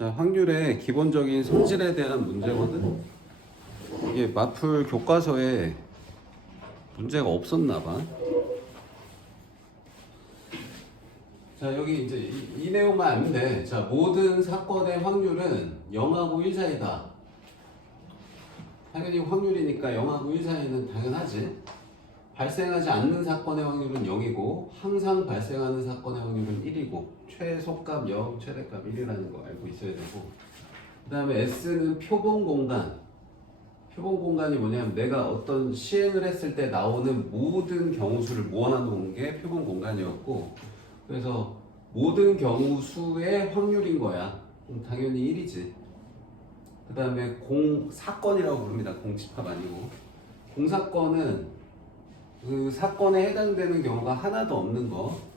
자, 확률의 기본적인 성질에 대한 문제거든. 이게 마플 교과서에 문제가 없었나 봐. 자, 여기 이제 이 내용만 알면 돼. 자, 모든 사건의 확률은 0하고 1 사이다. 당연히 확률이니까 0하고 1 사이는 당연하지. 발생하지 않는 사건의 확률은 0이고 항상 발생하는 사건의 확률은 1이고 최소값 0, 최대값 1이라는 거 알고 있어야 되고, 그 다음에 S는 표본 공간. 표본 공간이 뭐냐면 내가 어떤 시행을 했을 때 나오는 모든 경우수를 모아놓은 게 표본 공간이었고, 그래서 모든 경우 수의 확률인 거야. 그럼 당연히 1이지. 그 다음에 공사건이라고 부릅니다. 공집합 아니고. 공사건은 그 사건에 해당되는 경우가 하나도 없는 거.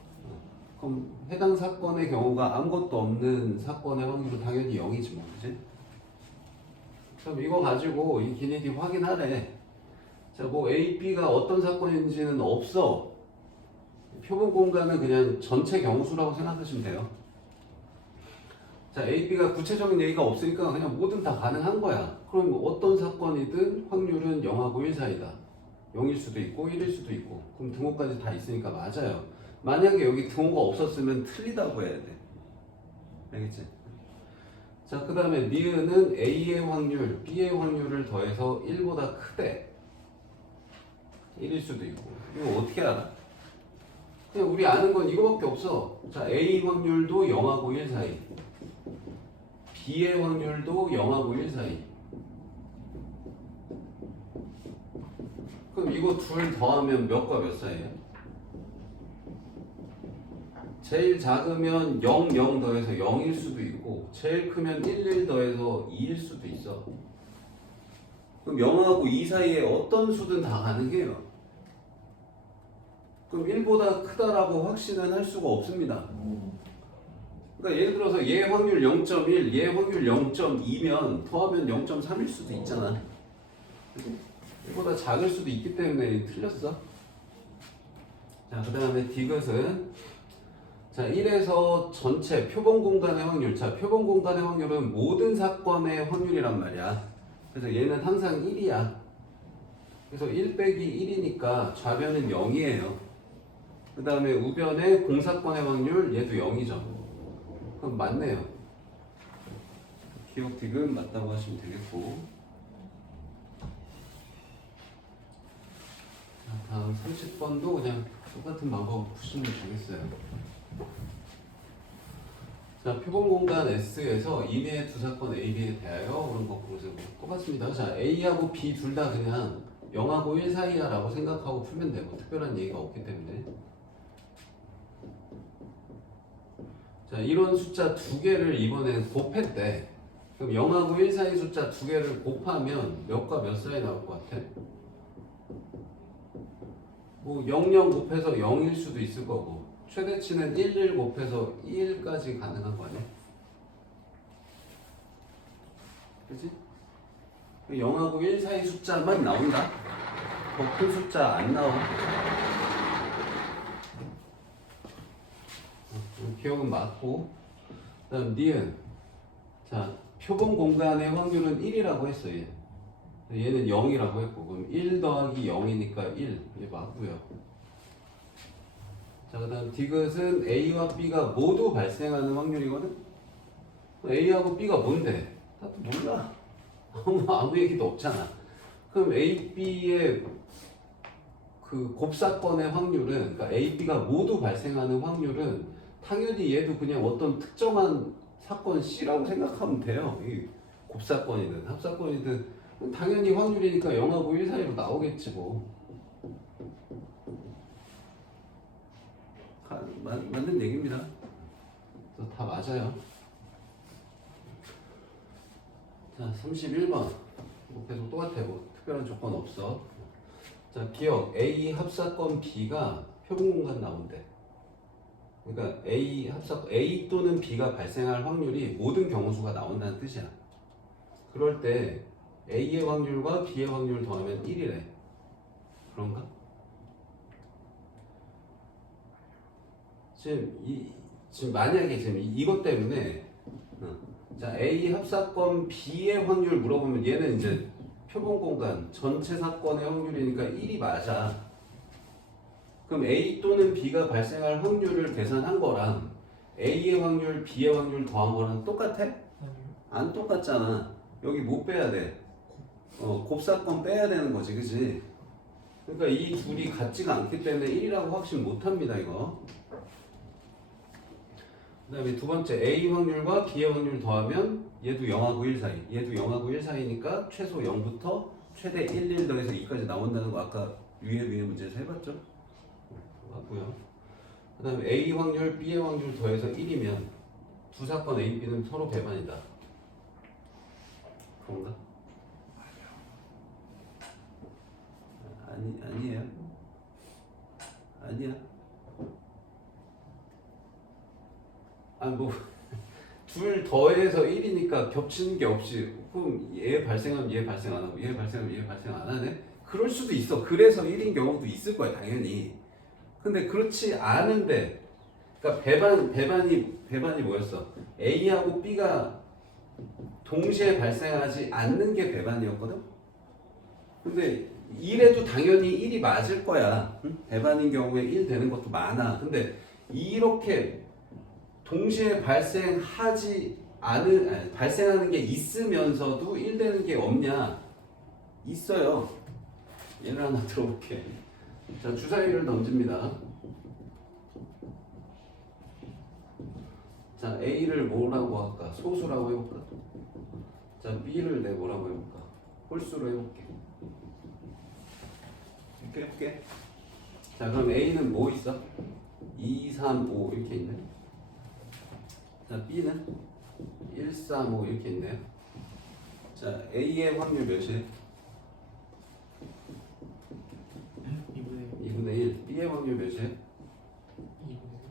그럼 해당 사건의 경우가 아무것도 없는 사건의 확률은 당연히 0이지 뭐, 그지? 그럼 이거 가지고 이 기니디 확인하래. 자, 뭐 A, B가 어떤 사건인지는 없어. 표본 공간은 그냥 전체 경우수라고 생각하시면 돼요. 자, A, B가 구체적인 얘기가 없으니까 그냥 뭐든 다 가능한 거야. 그럼 어떤 사건이든 확률은 0하고 1 사이다. 0일 수도 있고 1일 수도 있고. 그럼 등호까지 다 있으니까 맞아요. 만약에 여기 등호가 없었으면 틀리다고 해야 돼. 알겠지? 자, 그 다음에 니은은 A의 확률, B의 확률을 더해서 1보다 크대. 1일 수도 있고. 이거 어떻게 알아? 그냥 우리 아는 건 이거밖에 없어. 자, A 확률도 0하고 1 사이, B의 확률도 0하고 1 사이. 그럼 이거 둘 더하면 몇과 몇 사이야? 제일 작으면 0, 0 더해서 0일 수도 있고, 제일 크면 1, 1 더해서 2일 수도 있어. 그럼 0하고 2 사이에 어떤 수든 다 가능해요. 그럼 1보다 크다라고 확신은 할 수가 없습니다. 그러니까 예를 들어서 얘 확률 0.1, 얘 확률 0.2면 더하면 0.3일 수도 있잖아. 1보다 작을 수도 있기 때문에 틀렸어. 자, 그 다음에 디귿은, 자, 1에서 전체 표본 공간의 확률. 자, 표본 공간의 확률은 모든 사건의 확률이란 말이야. 그래서 얘는 항상 1이야. 그래서 1 빼기 1이니까 좌변은 0이에요. 그 다음에 우변의 공사건의 확률, 얘도 0이죠. 그럼 맞네요. 기억 디귿 맞다고 하시면 되겠고. 자, 다음 30번도 그냥 똑같은 방법으로 푸시면 되겠어요. 자, 표본 공간 S에서 이내의 두 사건 A, B에 대하여 그런 거 보세요. 똑같습니다. 자, A하고 B 둘 다 그냥 0하고 1 사이야 라고 생각하고 풀면 되고, 특별한 얘기가 없기 때문에. 자, 이런 숫자 두 개를 이번엔 곱했대. 그럼 0하고 1 사이 숫자 두 개를 곱하면 몇과 몇 사이 나올 것 같아? 뭐 0, 0 곱해서 0일 수도 있을 거고, 최대치는 1, 1 곱해서 2일까지 가능한 거 아니야? 그치? 0하고 1 사이 숫자만 나온다? 더 큰 숫자 안 나와. 기억은 맞고. 그 다음 니은. 자, 표본 공간의 확률은 1이라고 했어. 얘는 0이라고 했고, 그럼 1 더하기 0이니까 1. 이게 맞고요. 자, 그 다음 디귿은 A와 B가 모두 발생하는 확률이거든? A하고 B가 뭔데? 나도 몰라. 아무 얘기도 없잖아. 그럼 A, B의 그 곱사건의 확률은, 그러니까 A, B가 모두 발생하는 확률은 당연히 얘도 그냥 어떤 특정한 사건 C라고 생각하면 돼요. 이 곱사건이든 합사건이든 당연히 확률이니까 0하고 1 사이로 나오겠지 뭐. 맞는 얘기입니다. 그래서 다 맞아요. 자, 31번. 뭐 계속 똑같아. 뭐 특별한 조건 없어. 자, 기억. A 합사건 B가 표본 공간 나온대. 그러니까 A 또는 B가 발생할 확률이 모든 경우수가 나온다는 뜻이야. 그럴 때 A의 확률과 B의 확률을 더하면 1이래. 그런가? 지금 만약에 지금 이것 때문에 자, A 합사건 B의 확률 물어보면 얘는 이제 표본 공간 전체 사건의 확률이니까 1이 맞아. 그럼 A 또는 B가 발생할 확률을 계산한 거랑 A의 확률, B의 확률 더한 거랑 똑같아? 안 똑같잖아. 여기 뭐 빼야 돼? 곱사건 빼야 되는 거지, 그지? 그러니까 이 둘이 같지가 않기 때문에 1이라고 확신 못 합니다, 이거. 그 다음에 두 번째, A 확률과 B의 확률 더하면 얘도 0하고 1 사이. 얘도 0하고 1 사이니까 최소 0부터 최대 1 더해서 2까지 나온다는 거 아까 위에 문제에서 해봤죠? 맞고요. 그 다음에 A 확률, B의 확률 더해서 1이면 두 사건 A, B는 서로 배반이다. 그런가? 아니에요. 아니야. 둘 더해서 1이니까 겹치는 게 없이 그럼 얘 발생하면 얘 발생 안 하고 얘 발생하면 얘 발생 안 하네? 그럴 수도 있어. 그래서 1인 경우도 있을 거야, 당연히. 근데 그렇지 않은데, 그러니까 배반이 뭐였어? A하고 B가 동시에 발생하지 않는 게 배반이었거든? 근데 1에도 당연히 1이 맞을 거야. 응? 배반인 경우에 1 되는 것도 많아. 근데 이렇게 동시에 발생하는 게 있으면서도 1 되는 게 없냐? 있어요. 예를 하나 들어볼게. 자, 주사위를 던집니다. 자, A를 뭐라고 할까? 소수라고 해볼까? 자, B를 내 뭐라고 해볼까? 홀수로 해볼게. 이렇게 해볼게. 자, 그럼 A는 뭐 있어? 2, 3, 5 이렇게 있네. 자, B는 1, 3, 5 이렇게 있네요. 자, A의 확률 몇이에요? 2분의 1. B의 확률 몇이에요?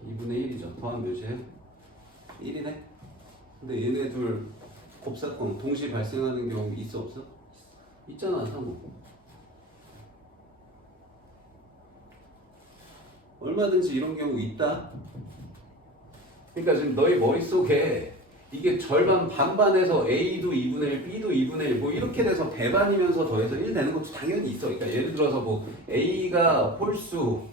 2분의 1이죠. 더하면 몇이에요? 1이네. 근데 얘네 둘 곱사건 동시에 발생하는 경우 있어 없어? 있잖아, 상호. 얼마든지 이런 경우 있다. 그러니까 지금 너희 머릿속에 이게 절반 반반해서 A도 2분의 1, B도 2분의 1 뭐 이렇게 돼서 배반이면서 더해서 1 되는 것도 당연히 있어. 그러니까 예를 들어서 뭐 A가 홀수,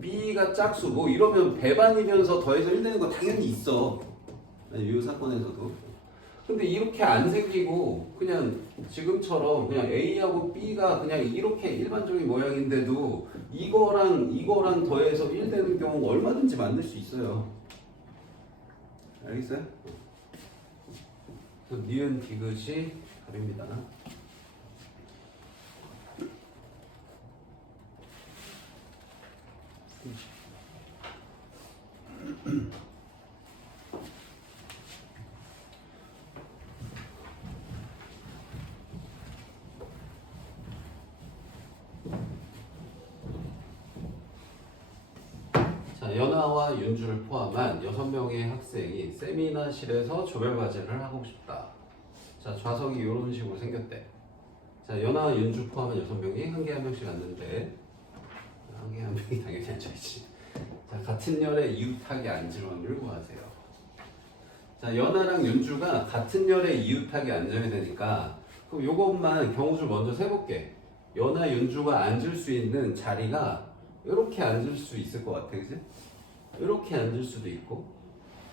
B가 짝수 뭐 이러면 배반이면서 더해서 1 되는 거 당연히 있어. 이 사건에서도. 근데 이렇게 안 생기고 그냥 지금처럼 그냥 A하고 B가 그냥 이렇게 일반적인 모양인데도 이거랑 더해서 1 되는 경우 얼마든지 만들 수 있어요. 알겠어요? 니은 디귿이 답입니다. 자, 연아와 윤주를 포함한 6명의 학생이 세미나실에서 조별과제를 하고 싶다. 자, 좌석이 이런 식으로 생겼대. 자, 연아와 윤주 포함한 6명이 한 개 한 명씩 앉는데 한 개 한 명이 당연히 앉아있지. 자, 같은 열에 이웃하게 앉을 확률 구하세요. 자, 연아랑 윤주가 같은 열에 이웃하게 앉아야 되니까 그럼 요것만 경우를 먼저 세볼게. 연아, 윤주가 앉을 수 있는 자리가 이렇게 앉을 수 있을 것 같아, 그치? 이렇게 앉을 수도 있고,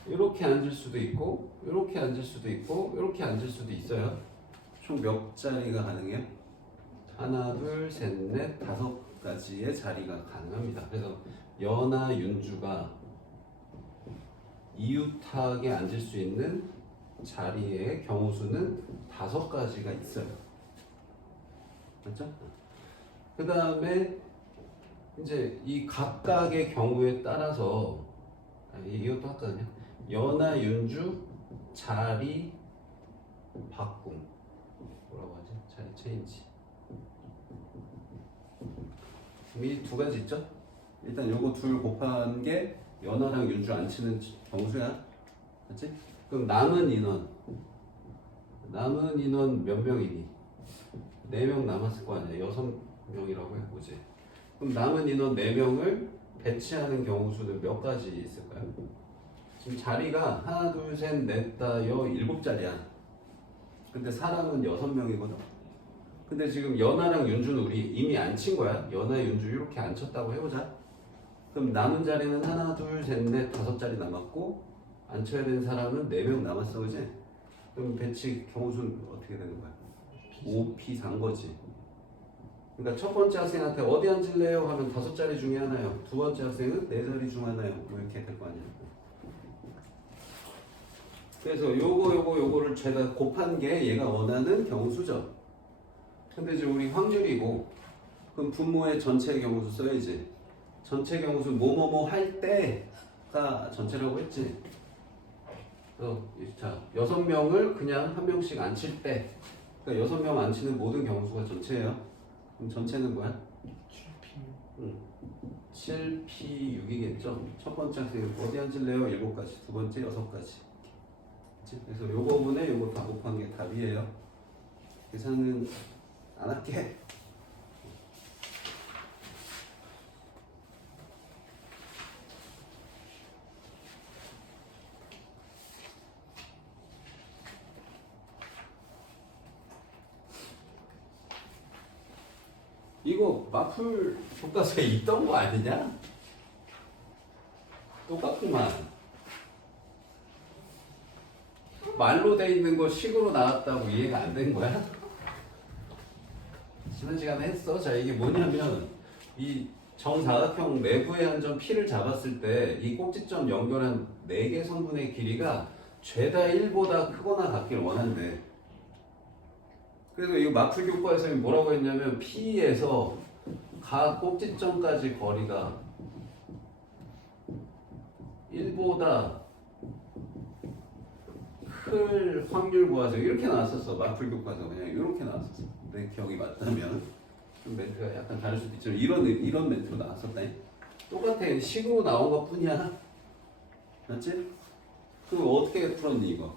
이렇게 앉을 수도 있고, 이렇게 앉을 수도 있고, 이렇게 앉을 수도 있어요. 총 몇 자리가 가능해요? 하나, 둘, 셋, 넷, 5가지의 자리가 가능합니다. 그래서 연아, 윤주가 이웃하게 앉을 수 있는 자리의 경우 수는 5가지가 있어요. 맞죠? 그 다음에 이제 이 각각의 경우에 따라서 이것도 아까냐? 연아, 윤주 자리 바꿈 뭐라고 하지? 자리 체인지. 이 2가지 있죠? 일단 요거 둘 곱한 게 연아랑 윤주 안 치는 경수야. 맞지? 그럼 남은 인원 몇 명이니? 4명 남았을 거 아니야. 6명이라고 해보지. 그럼 남은 인원 4명을 배치하는 경우 수는 몇 가지 있을까요? 지금 자리가 하나, 둘, 셋, 넷, 다, 여, 7자리야. 근데 사람은 6명이거든. 근데 지금 연하랑 윤주는 우리 이미 안 친 거야. 연하, 윤주 이렇게 안 쳤다고 해보자. 그럼 남은 자리는 하나, 둘, 셋, 넷, 5자리 남았고 안 쳐야 되는 사람은 4명 남았어, 그지? 그럼 배치 경우수는 어떻게 되는 거야? 5P 산 거지. 그러니까 첫 번째 학생한테 어디 앉을래요? 하면 5자리 중에 하나요. 두 번째 학생은 4자리 중 하나요. 뭐 이렇게 될 거 아니야. 그래서 요거를 죄다 곱한 게 얘가 원하는 경우수죠. 근데 이제 우리 확률이고 그럼 분모의 전체 경우수 써야지. 전체 경우수 뭐뭐뭐 할 때가 전체라고 했지. 그래서 자 6명을 그냥 한 명씩 안 칠 때, 그러니까 6명 안 치는 모든 경우수가 전체예요. 그럼 전체는 뭐야? 7P 6이겠죠. 첫 번째 학생 어디 앉을래요? 7가지. 두 번째 6가지. 그래서 요 부분에 요거 다 곱한 게 답이에요. 계산은 안 할게. 이거 마플 교과서에 있던 거 아니냐? 똑같구만. 말로 돼 있는 거 식으로 나왔다고 이해가 안 된 거야? 지난 시간에 했어. 자, 이게 뭐냐면 이 정사각형 내부의 한 점 P를 잡았을 때 이 꼭지점 연결한 4개 성분의 길이가 죄다 1보다 크거나 같길 원한대. 그래서 이 마플 교과에서 뭐라고 했냐면 P에서 각 꼭지점까지 거리가 1보다 클 확률 구하세요. 이렇게 나왔었어. 마플 교과서 그냥 이렇게 나왔었어. 내 기억이 맞다면 좀 멘트가 약간 다를 수도 있지만 이런 멘트로 나왔었다. 똑같아. 식으로 나온 것 뿐이야. 맞지? 그럼 어떻게 풀었니 이거?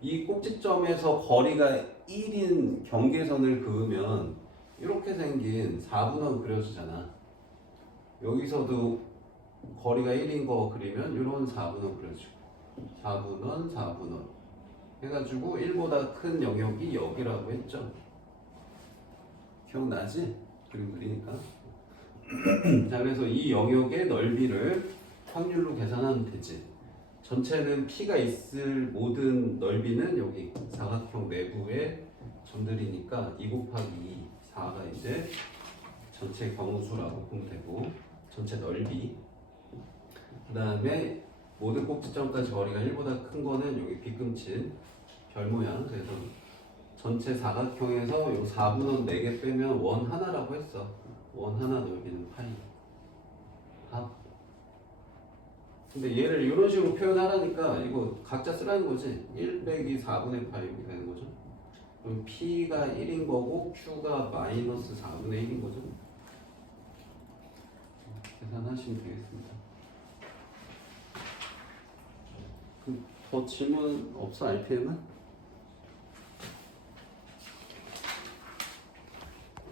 이 꼭지점에서 거리가 1인 경계선을 그으면 이렇게 생긴 4분원 그려주잖아. 여기서도 거리가 1인 거 그리면 이런 4분원 그려주고 4분원, 4분원 해가지고 1보다 큰 영역이 여기라고 했죠. 기억나지? 그림 그리니까. 자, 그래서 이 영역의 넓이를 확률로 계산하면 되지. 전체는 P가 있을 모든 넓이는 여기 사각형 내부의 점들이니까 2 곱하기 2, 4가 이제 전체 경우수라고 보면 되고, 전체 넓이. 그 다음에 모든 꼭지점까지 거리가 1보다 큰 거는 여기 빗금친 별 모양. 그래서 전체 사각형에서 요 4분원 4개 빼면 원 하나라고 했어. 원 하나 넓이는 파이. 합. 근데 얘를 이런 식으로 표현하라니까 이거 각자 쓰라는 거지. 1 빼기 4분의 파이 이렇게 되는 거죠. 그럼 P가 1인 거고 Q가 마이너스 4분의 1인 거죠. 계산하시면 되겠습니다. 더 질문 없어, RPM은?